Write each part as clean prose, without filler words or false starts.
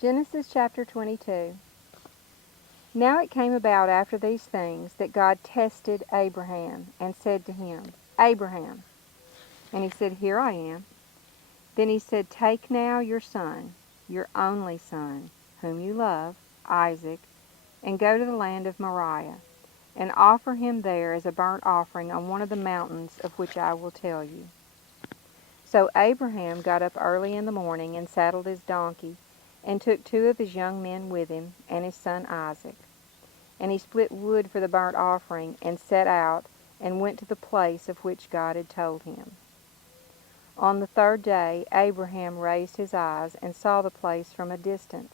Genesis chapter 22. Now it came about after these things that God tested Abraham and said to him, Abraham. And he said, Here I am. Then he said, Take now your son, your only son, whom you love, Isaac, and go to the land of Moriah, and offer him there as a burnt offering on one of the mountains of which I will tell you. So Abraham got up early in the morning and saddled his donkey, and took 2 of his young men with him, and his son Isaac. And he split wood for the burnt offering, and set out, and went to the place of which God had told him. On the 3rd day Abraham raised his eyes, and saw the place from a distance.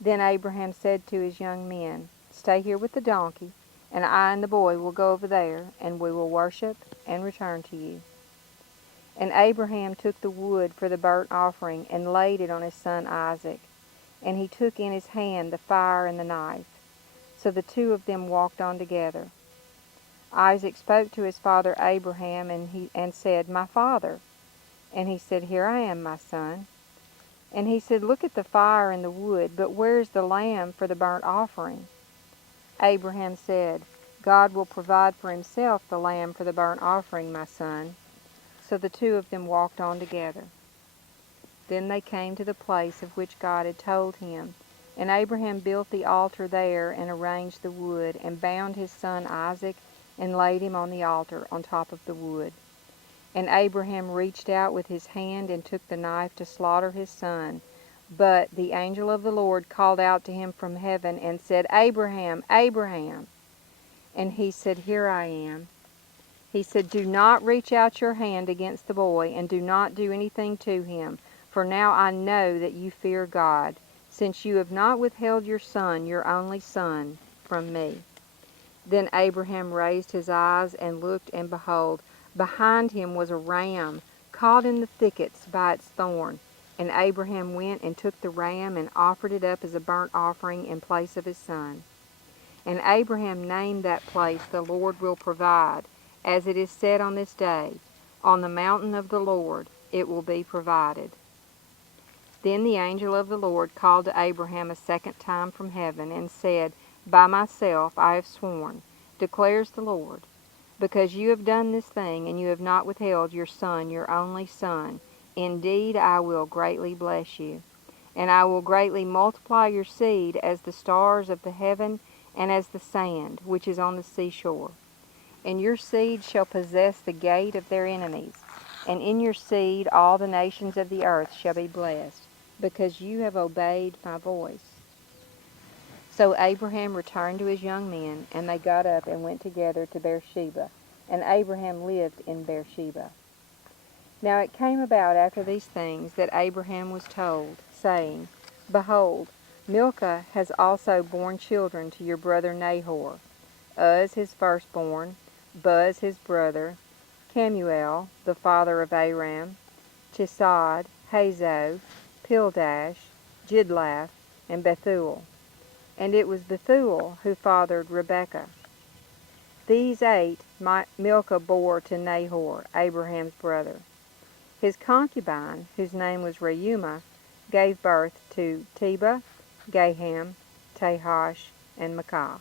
Then Abraham said to his young men, Stay here with the donkey, and I and the boy will go over there, and we will worship, and return to you. And Abraham took the wood for the burnt offering, and laid it on his son Isaac. And he took in his hand the fire and the knife. So the 2 of them walked on together. Isaac spoke to his father Abraham, and said, My father. And he said, Here I am, my son. And he said, Look at the fire and the wood, but where is the lamb for the burnt offering? Abraham said, God will provide for himself the lamb for the burnt offering, my son. So the 2 of them walked on together. Then they came to the place of which God had told him, and Abraham built the altar there, and arranged the wood, and bound his son Isaac, and laid him on the altar on top of the wood. And Abraham reached out with his hand, and took the knife to slaughter his son. But the angel of the Lord called out to him from heaven, and said, Abraham, Abraham. And he said, Here I am. He said, Do not reach out your hand against the boy, and do not do anything to him, for now I know that you fear God, since you have not withheld your son, your only son, from me. Then Abraham raised his eyes and looked, and behold, behind him was a ram, caught in the thickets by its thorn. And Abraham went and took the ram, and offered it up as a burnt offering in place of his son. And Abraham named that place, The Lord will provide. As it is said on this day, On the mountain of the Lord it will be provided. Then the angel of the Lord called to Abraham a second time from heaven, and said, By myself I have sworn, declares the Lord, because you have done this thing, and you have not withheld your son, your only son. Indeed, I will greatly bless you, and I will greatly multiply your seed as the stars of the heaven, and as the sand which is on the seashore. And your seed shall possess the gate of their enemies, and in your seed all the nations of the earth shall be blessed, because you have obeyed my voice. So Abraham returned to his young men, and they got up and went together to Beersheba, and Abraham lived in Beersheba. Now it came about after these things that Abraham was told, saying, Behold, Milcah has also borne children to your brother Nahor, Uz his firstborn, Buz his brother, Kemuel, the father of Aram, Chisad, Hazo, Pildash, Jidlaph, and Bethuel. And it was Bethuel who fathered Rebekah. These 8 Milcah bore to Nahor, Abraham's brother. His concubine, whose name was Reumah, gave birth to Tebah, Gaham, Tahash, and Maacah.